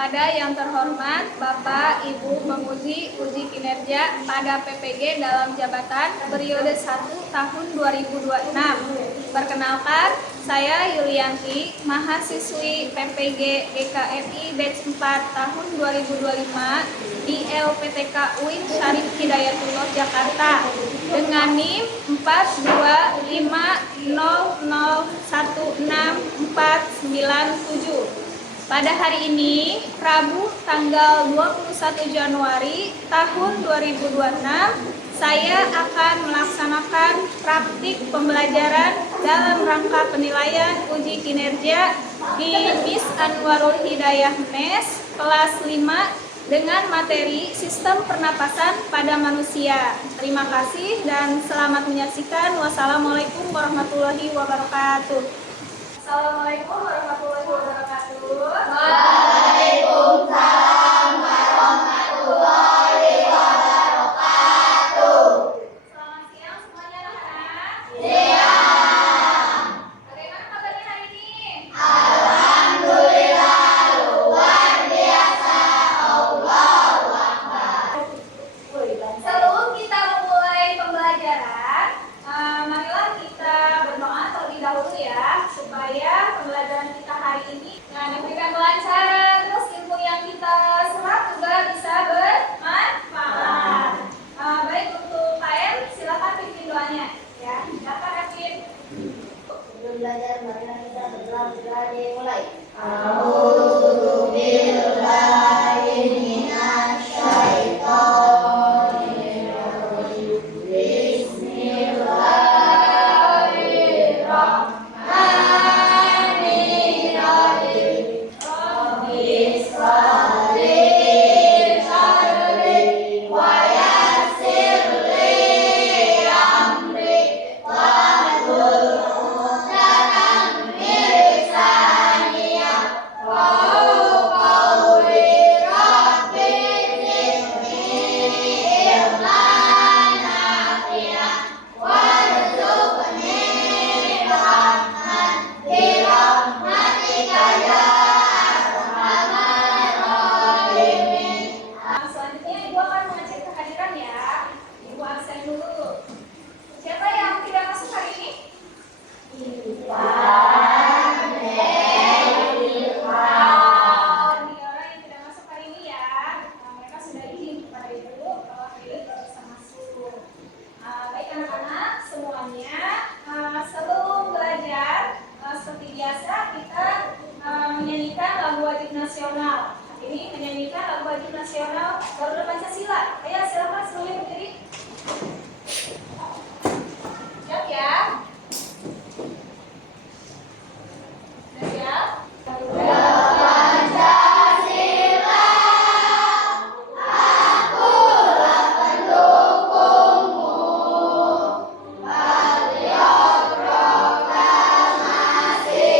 kepada yang terhormat Bapak Ibu menguji uji kinerja pada PPG dalam jabatan periode 1 tahun 2026. Perkenalkan, saya Yulianti, mahasiswi PPG GKMI batch 4 tahun 2025 di LPTK UIN Syarif Hidayatullah Jakarta dengan NIM 420001647. Pada hari ini, Rabu tanggal 21 Januari tahun 2026, saya akan melaksanakan praktik pembelajaran dalam rangka penilaian uji kinerja di MIS Anwarul Hidayah MES kelas 5 dengan materi Sistem Pernapasan pada Manusia. Terima kasih dan selamat menyaksikan. Wassalamualaikum warahmatullahi wabarakatuh. Assalamualaikum warahmatullahi wabarakatuh. Waalaikumsalam warahmatullahi wabarakatuh. Selamat siang semuanya anak-anak. Siang. Bagaimana kabarnya hari ini? Alhamdulillah luar biasa. Allahu Akbar. Sebelum kita memulai pembelajaran, marilah kita berdoa terlebih dahulu ya, supaya pembelajaran kita hari ini diberikan kelancaran, terus ilmu yang kita serap juga bisa bermanfaat. Baik, untuk KM silakan pimpin doanya ya. Silakan Evin. Sebelum belajar, marilah kita berdoa. Segera dimulai. A'udzu billahi minasy syaithanir rajim. Bismillahirrahmanirrahim. Rabbi sholli sadri wa yassir li amri wahlul 'uqdatam min lisani yafqahu qawli. Rabbi zidni ilman nafi'an warzuqni rahman bi rahmatika ya arhamar rahimin. Selanjutnya Ibu akan mengecek kehadiran ya. Ibu absen dulu. Siapa yang tidak masuk hari ini? Bagi orang yang tidak masuk hari ini ya, mereka sudah izin kepada Ibu kalau hari ini tidak bisa masuk. Baik anak-anak semuanya, sebelum belajar seperti biasa kita menyanyikan lagu wajib nasional. Ini menyanyikan lagu wajib nasional Garuda Pancasila. Ayo silakan semuanya berdiri. Siap ya? Sudah siap? Pancasila, akulah pendukungmu. Patriot proklamasi,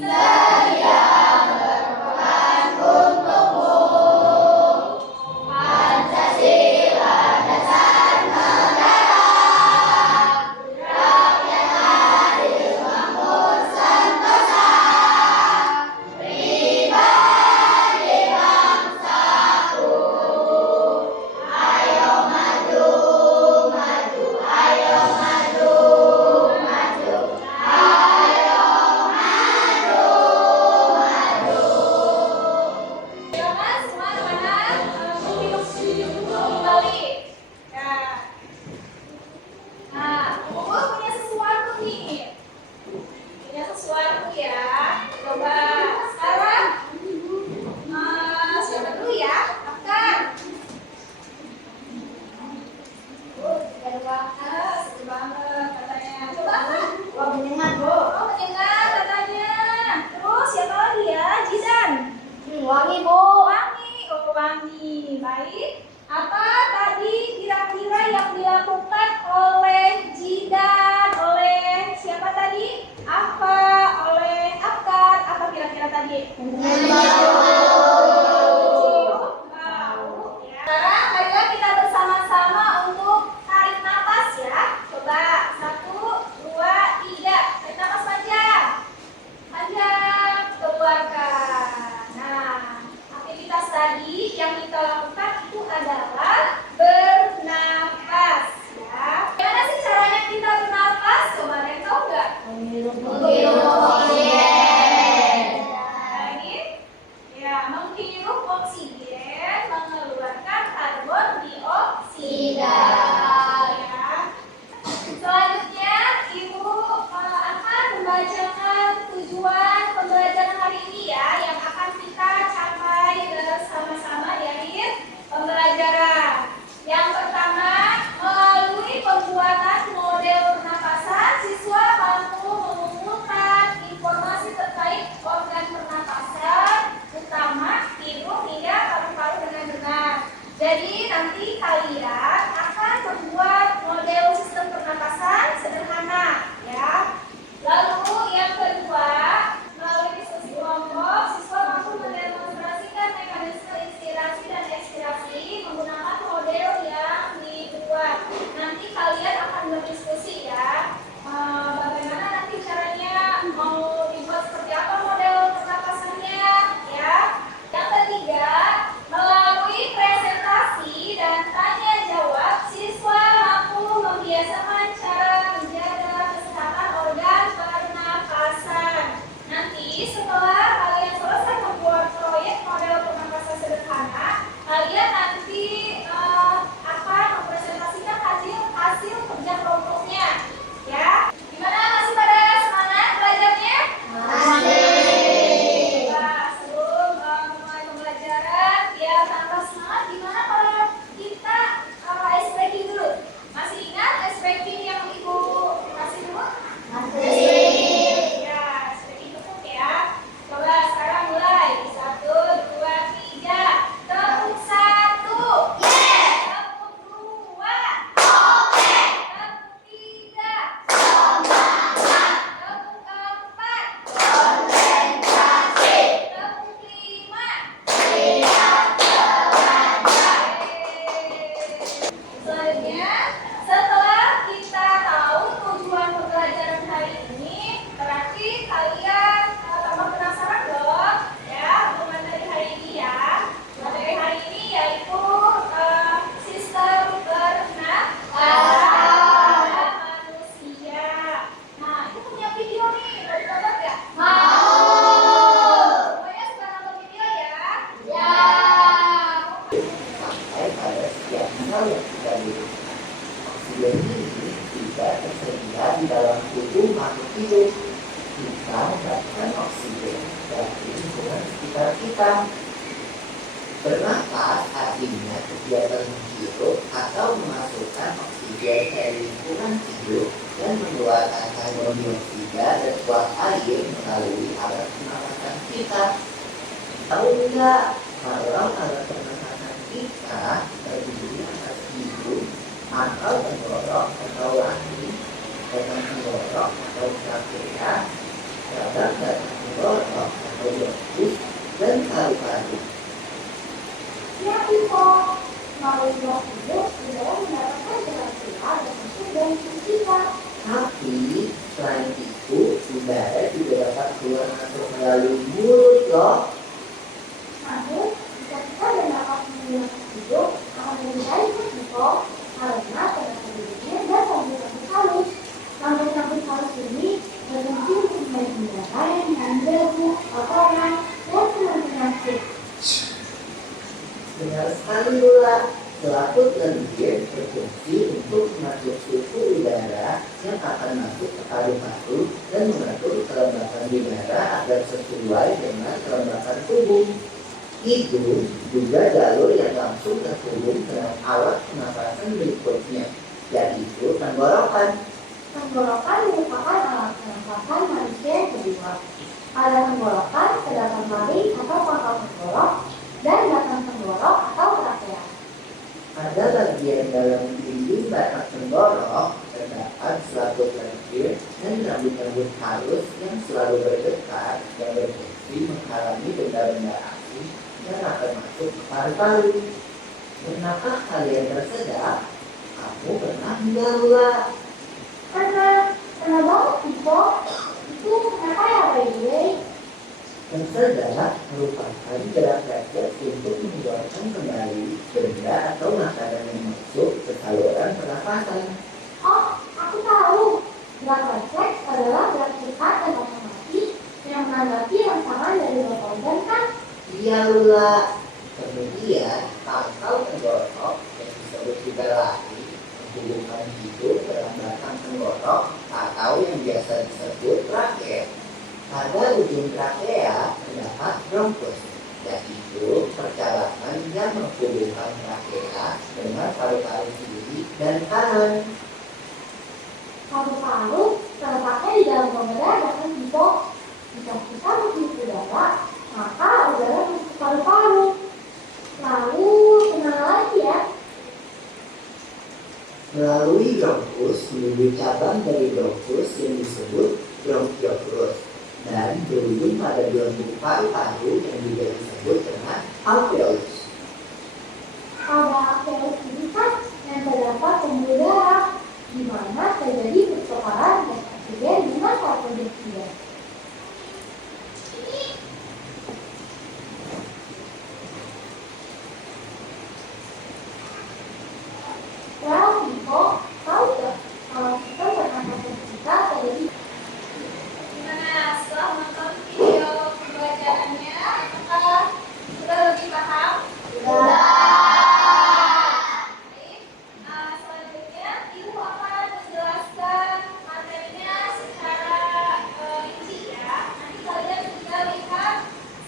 sedia berkorban untukmu. Pancasila oksigen ini tidak tersedia di dalam tubuh makhluk hidup. Kita mendapatkan oksigen dari lingkungan sekitar kita. Bernafas artinya kegiatan menghirup atau memasukkan oksigen dari lingkungan hidup dan mengeluarkan karbon dioksida dan uap air melalui alat pernafasan kita. Tahu tidak kalau alat pernafasan kita terdiri atas hidung atau tenggorok atau langit, batang tenggorok atau trachea, radang batang tenggorok atau bronkus, dan paru-paru. Ya, Ibu. Melalui blok hidup, udara mendapatkan gerak kita dan masuk dalam tubuh kita. Tapi selain itu, udara juga dapat keluar masuk melalui mulut loh. Namun, jika kita bernapas menggunakan hidup, akan lebih baik Ibu. Karena tenaga hidupnya datang dari nafas halus. Nafas halus ini berfungsi untuk menarik udara yang mengandung debu, kotoran, dan penyakit. Benar sekali Lula, selaput lendir berfungsi untuk mengatur suhu udara yang akan masuk ke paru-paru dan mengatur kelembapan udara agar sesuai dengan kelembapan tubuh. Hidung juga jalur yang langsung terhubung dengan alat pernafasan berikutnya, yaitu tenggorokan. Tenggorokan merupakan alat pernafasan manusia yang kedua. Pada tenggorokan terdapat taring atau pangkal tenggorok dan batang tenggorok atau trachea. Pada bagian dalam dinding batang tenggorok terdapat selaput lendir dan rambut-rambut halus yang selalu berdekat dan berfungsi menghalangi benda-benda asing yang akan masuk ke paru-paru. Pernahkah kalian tersedak? Kamu pernah tidak Lula? Pernah banget Ibu. Itu kenapa ya Bayi? Tersedak merupakan gerak refleks untuk mengeluarkan kembali benda atau makanan yang masuk ke saluran pernafasan. Oh, aku tahu. Gerak refleks adalah gerak cepat dan otomatis yang menanggapi rangsangan dari organ kan? Iya Lula. Kemudian pangkal tenggorok yang disebut juga lari menghubungkan hidung dalam batang tenggorok atau yang biasa disebut trachea. Pada ujung trachea terdapat bronkus, yaitu perjalanan yang menghubungkan trachea dengan paru-paru kiri dan kanan. Paru-paru terletaknya di dalam rongga dan Ibu. Jika kita menghirup udara, maka udara masuk ke paru-paru. Lalu kemana lagi ya? Melalui bronkus menuju cabang dari bronkus yang disebut bronkiolus dan berujung pada gelembung paru-paru yang juga disebut dengan alveolus. Pada alveolus ini kan yang terdapat pembuluh darah, di mana terjadi pertukaran gas oksigen dengan karbon dioksida. Well, Ibu, tahu nggak kalau kita pernafasan kita terjadi? Gimana setelah menonton video pembelajarannya, apakah sudah lebih paham? Baik. Selanjutnya Ibu akan menjelaskan materinya secara rinci ya. Nanti kalian juga lihat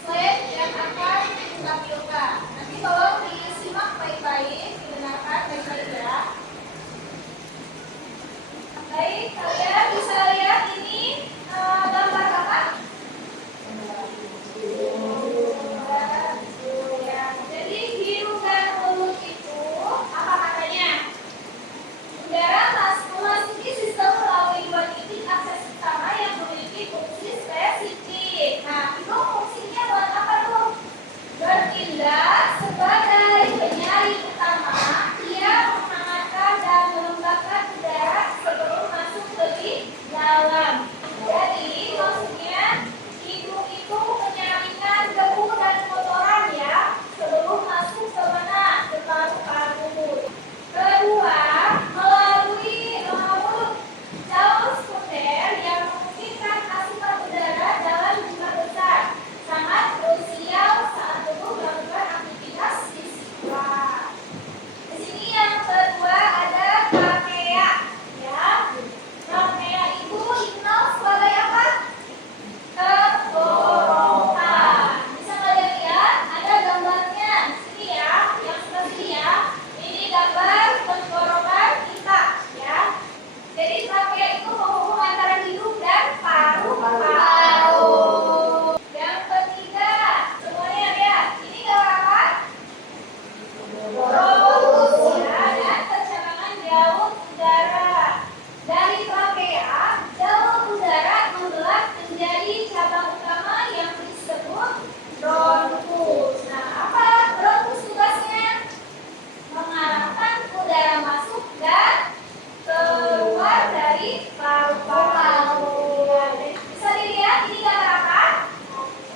slide yang akan ditampilkan. Nanti tolong disimak baik-baik, didengarkan baik-baik ya. Baik, kalian bisa lihat ini gambar apa? Ya, jadi hidung dan mulut itu apa katanya? Udara memasuki sistem melalui dua titik akses utama yang memiliki fungsi spesifik. Nah, itu fungsinya buat apa tuh? Bertindak sebagai penyaring utama yang menghangatkan dan melembabkan udara sebelum masuk lebih dalam. Jadi paru-paru. Bisa dilihat ini gambar apa?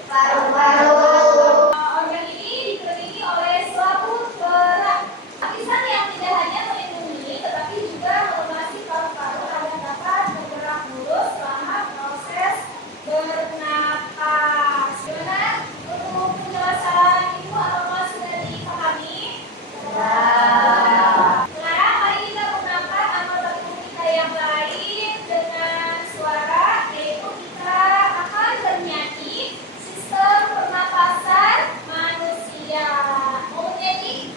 Paru-paru. Organ ini dikelilingi oleh suatu gerak. Lapisan yang tidak hanya melindungi, tetapi juga melunasi paru-paru agar dapat bergerak mulus selama proses bernapas. Gimana untuk penjelasan ibu apakah sudah dipahami? Sekarang mari kita mengangkat anggota tubuh kita yang lain dengan suara, yaitu kita akan bernyanyi sistem pernapasan manusia. Mau nyanyi?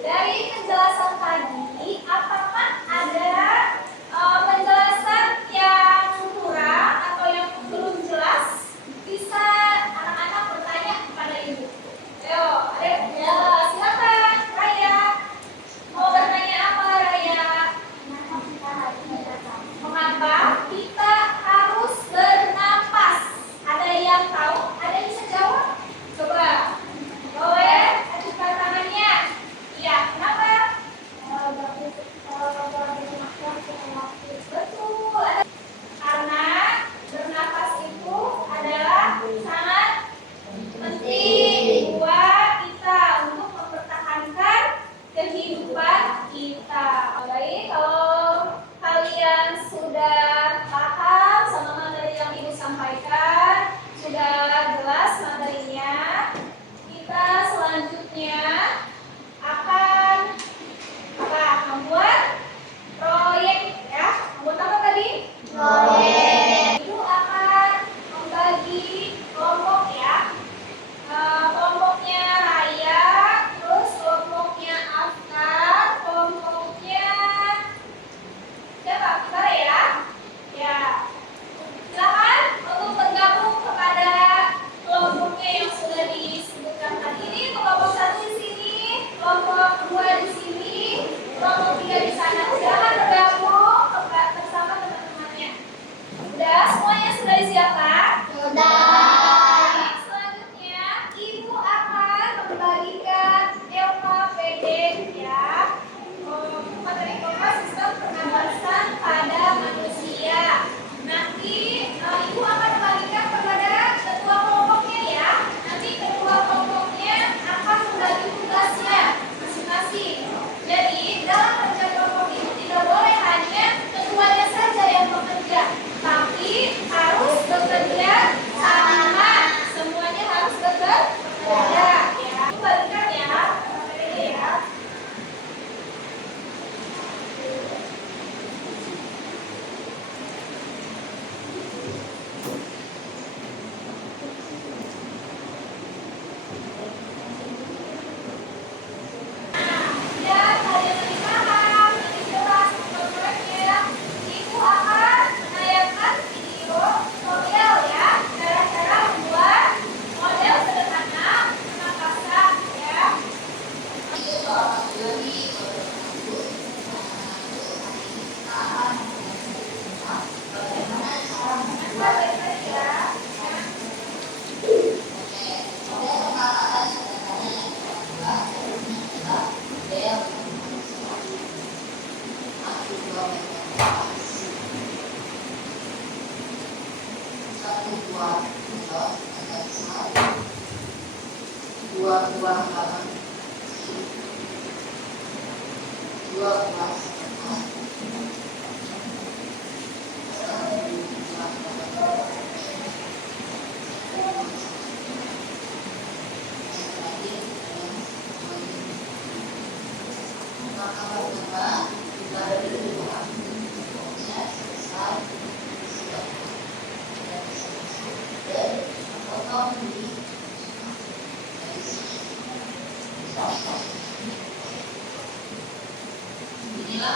Dari penjelasan tadi, apakah ada penjelasan yang kurang atau yang belum jelas? Bisa anak-anak bertanya kepada ibu. Ayo, ayo, ya, silakan, Raya. Mau bertanya apa, Raya? Mengapa kita harus bernapas? Ada yang tahu? Ada yang bisa jawab? Coba. Boleh ajukan tangannya. Iya, kenapa? Betul. Karena bernapas itu adalah sangat penting buat kita untuk mempertahankan kehidupan kita. Baik, kalau kalian sudah paham sama materi yang ibu sampaikan, sudah jelas materinya, kita selanjutnya akan membuat proyek ya. Membuat apa tadi? Proyek. Ibu akan membagi kelompok ya. Kelompoknya Raya, terus kelompoknya Afkar, kelompoknya siapa? Kita ya? Ya. Silakan untuk bergabung kepada kelompoknya yang sudah disebutkan tadi. Ini kelompok 1 di sini, kelompok 2 di sini, kelompok 3 di sana. Silakan bergabung bersama teman-temannya. Sudah semuanya sudah disiapkan? Baik, selanjutnya ibu akan membagikan LKPD ya. Materi pokok sistem pernapasan pada manusia. Nanti ibu akan membagikan kepada ketua kelompoknya ya. Nanti ketua kelompoknya akan membagi tugasnya masing-masing. Jadi dalam kerja kelompok itu tidak boleh hanya ketuanya saja yang bekerja, tapi harus bekerja sama. Semuanya harus bekerja ya. Ibu bagikan ya materi ya. Biar kalian lebih paham, lebih jelas proyeknya, ibu akan menayangkan video tutorial ya, cara-cara membuat model sederhana pernapasan ya. Baik-baik ya. Inilah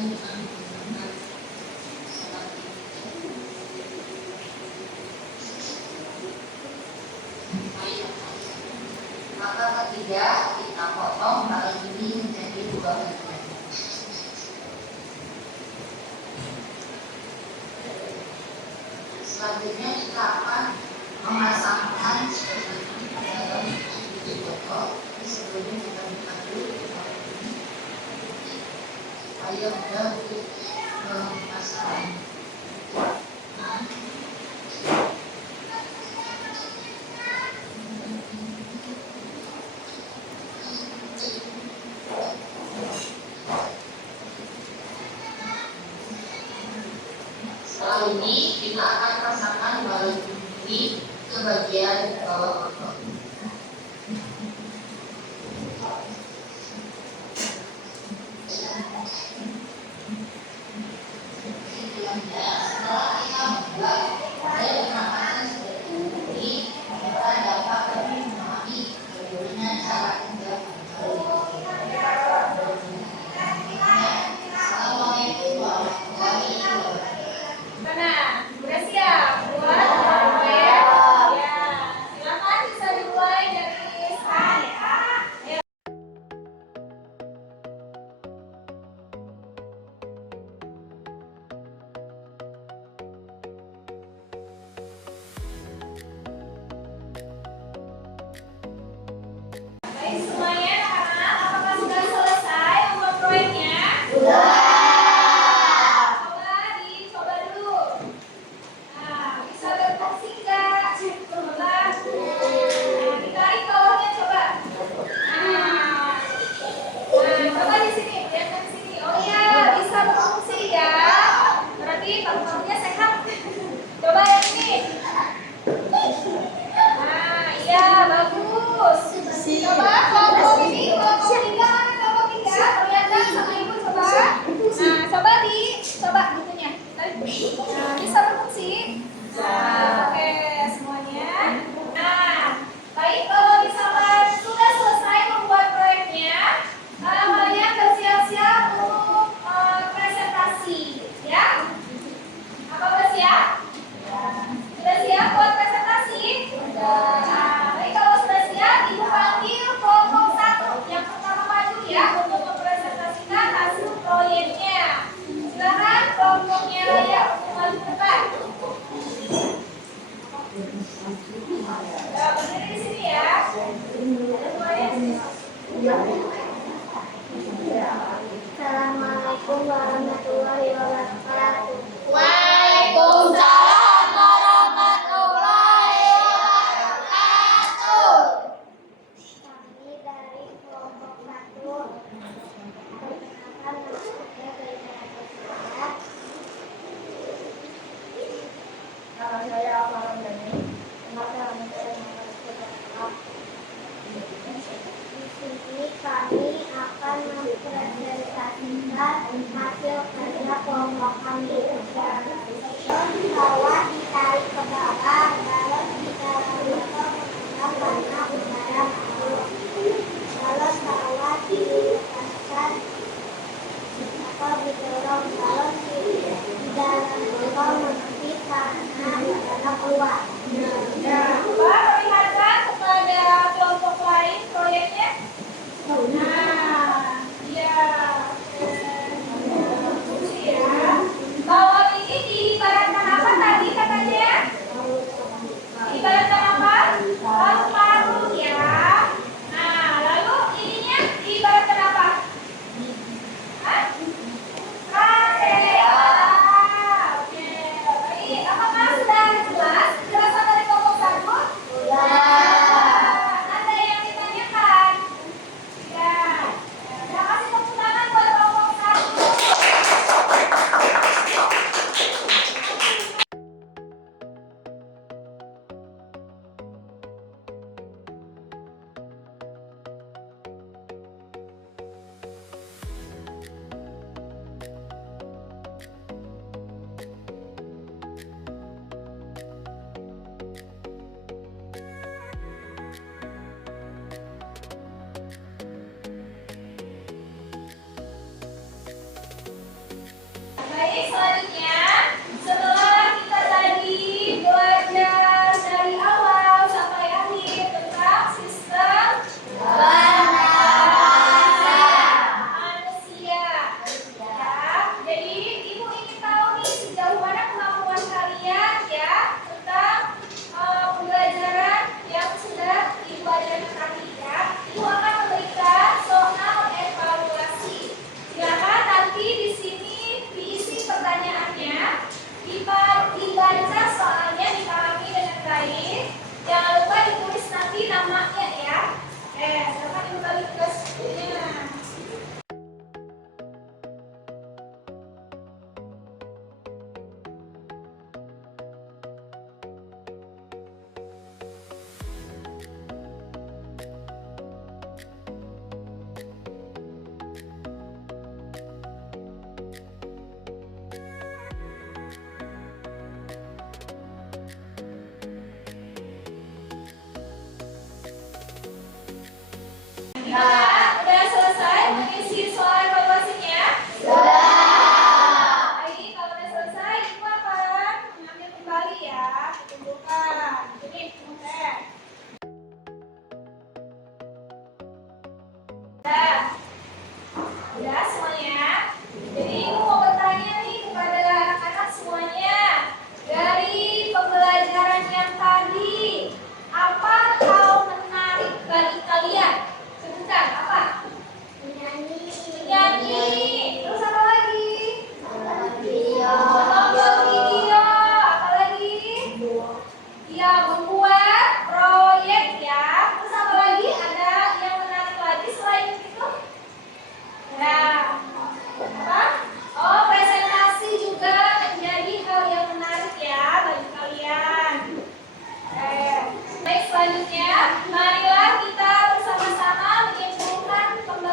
Maka ketiga, kita potong hal ini menjadi dua bagian. Selanjutnya kita akan memasangkan dalam biji botol. Sebelumnya kita buka dulu supaya mudah untuk memasang. Setelah ini kita akan pasangkan balon ini ke bagian bawah botol. Setelah kita membuat dan menggunakan seperti ini, kita dapat lebih memahami bagaimana cara kerja balon. Assalamualaikum warahmatullahi wabarakatuh. Mana? Udah siap buat proyek? Ya, silakan bisa dimulai dari sekarang ya. Baik semuanya, anak-anak, apakah sudah selesai membuat proyeknya? Coba dulu. Nah, bisa berfungsi nggak? Coba. Nah, ditarik bawahnya coba. Nah, coba di sini, lihat di sini. Oh iya, bisa berfungsi ya. Berarti paru-parunya sehat. Coba yang ini. Nah, iya bagus. Coba kelompok ini, kelompok tiga mana kelompok tiga? Kelihatan sama ibu coba. Nah, coba bukunya. Nah, bisa berfungsi. Nah, oke semuanya. Nah, baik kalau misalkan sudah selesai membuat proyeknya, kalian bersiap-siap untuk presentasi, ya? Apa udah siap? Sudah siap buat presentasi? Nah, baik kalau sudah siap, ibu panggil kelompok 1 yang pertama maju ya untuk mempresentasikan hasil proyeknya. Silakan kelompoknya Raya untuk maju ke depan. Ya, berdiri di sini ya. Ada suaranya di sini. Assalamualaikum warahmatullahi wabarakatuh. Waalaikumsalam warahmatullahi wabarakatuh. Kami dari kelompok 1 perkenalkan nama saya Farah Dani. Di sini kami akan mempresentasikan hasil kerja kelompok kami. Balon ditarik ke bawah, balon ditarik ke bawah karena udara masuk. Balon bawah dilepaskan atau didorong, balon di dalam botol menepis karena udara keluar. Coba perlihatkan kepada kelompok lain proyeknya. Nah, iya. Bagus ya. Balon ini diibaratkan apa tadi katanya?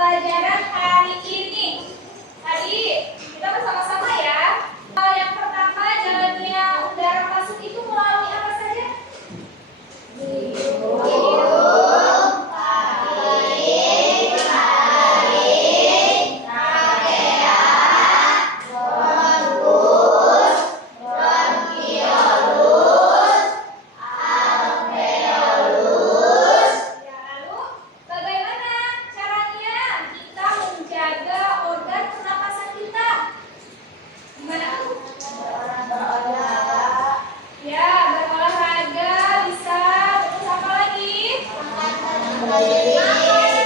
pembelajaran hari ini. Tadi kita bersama-sama ya. Yang pertama, jalannya udara masuk itu melalui apa saja? Lalu, bagaimana caranya kita menjaga organ pernapasan kita? Gimana? Ya, berolahraga bisa. Terus apa lagi? Makanan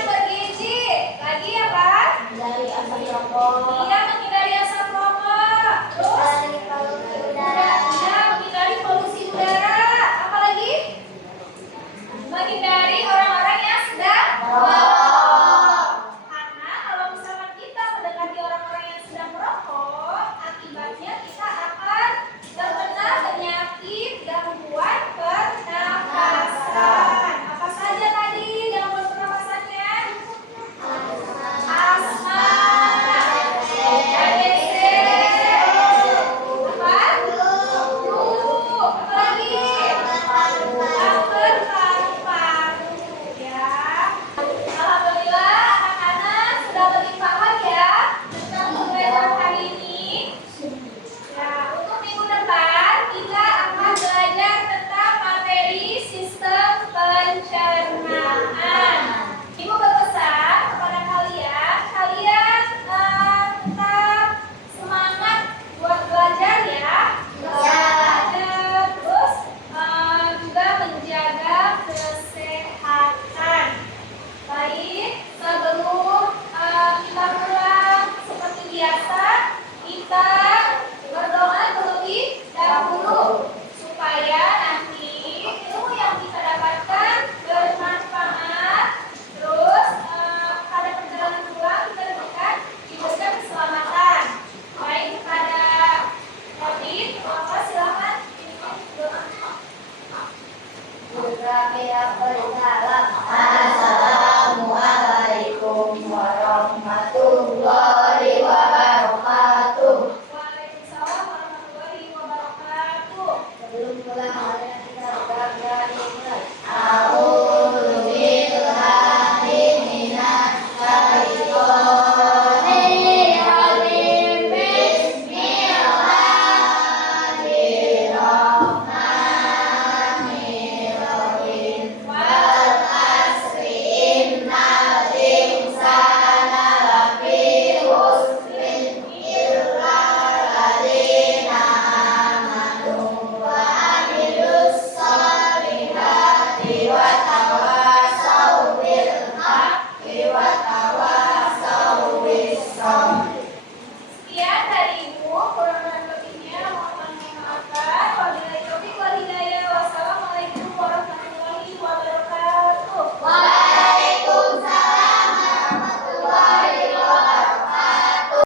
bergizi. Lagi apa? Iya, menghindari asap rokok. Terus? Iya, menghindari polusi udara. Apa lagi? Menghindari orang-orang yang sedang merokok. Karena kalau misalkan kita mendekati orang-orang yang sedang merokok, akibatnya kita akan terkena penyakit gangguan pernapasan. Apa saja tadi gangguan pernapasannya? Asma, TBC, apa? Flu, apa lagi? Kanker paru-paru ya. Alhamdulillah anak-anak sudah lebih paham ya tentang pembelajaran hari ini. Ya, untuk minggu depan kita akan belajar tentang materi sistem pencernaan. Ibu berpesan kepada kalian tetap semangat buat belajar ya. Belajar terus juga menjaga kesehatan. Baik, sebelum kita pulang seperti biasa, kita berdoa terlebih dahulu supaya nanti ilmu yang kita dapatkan bermanfaat. Terus pada perjalanan pulang kita diberikan keselamatan. Baik, kepada Robin, Bapak silakan. Assalamualaikum warahmatullahi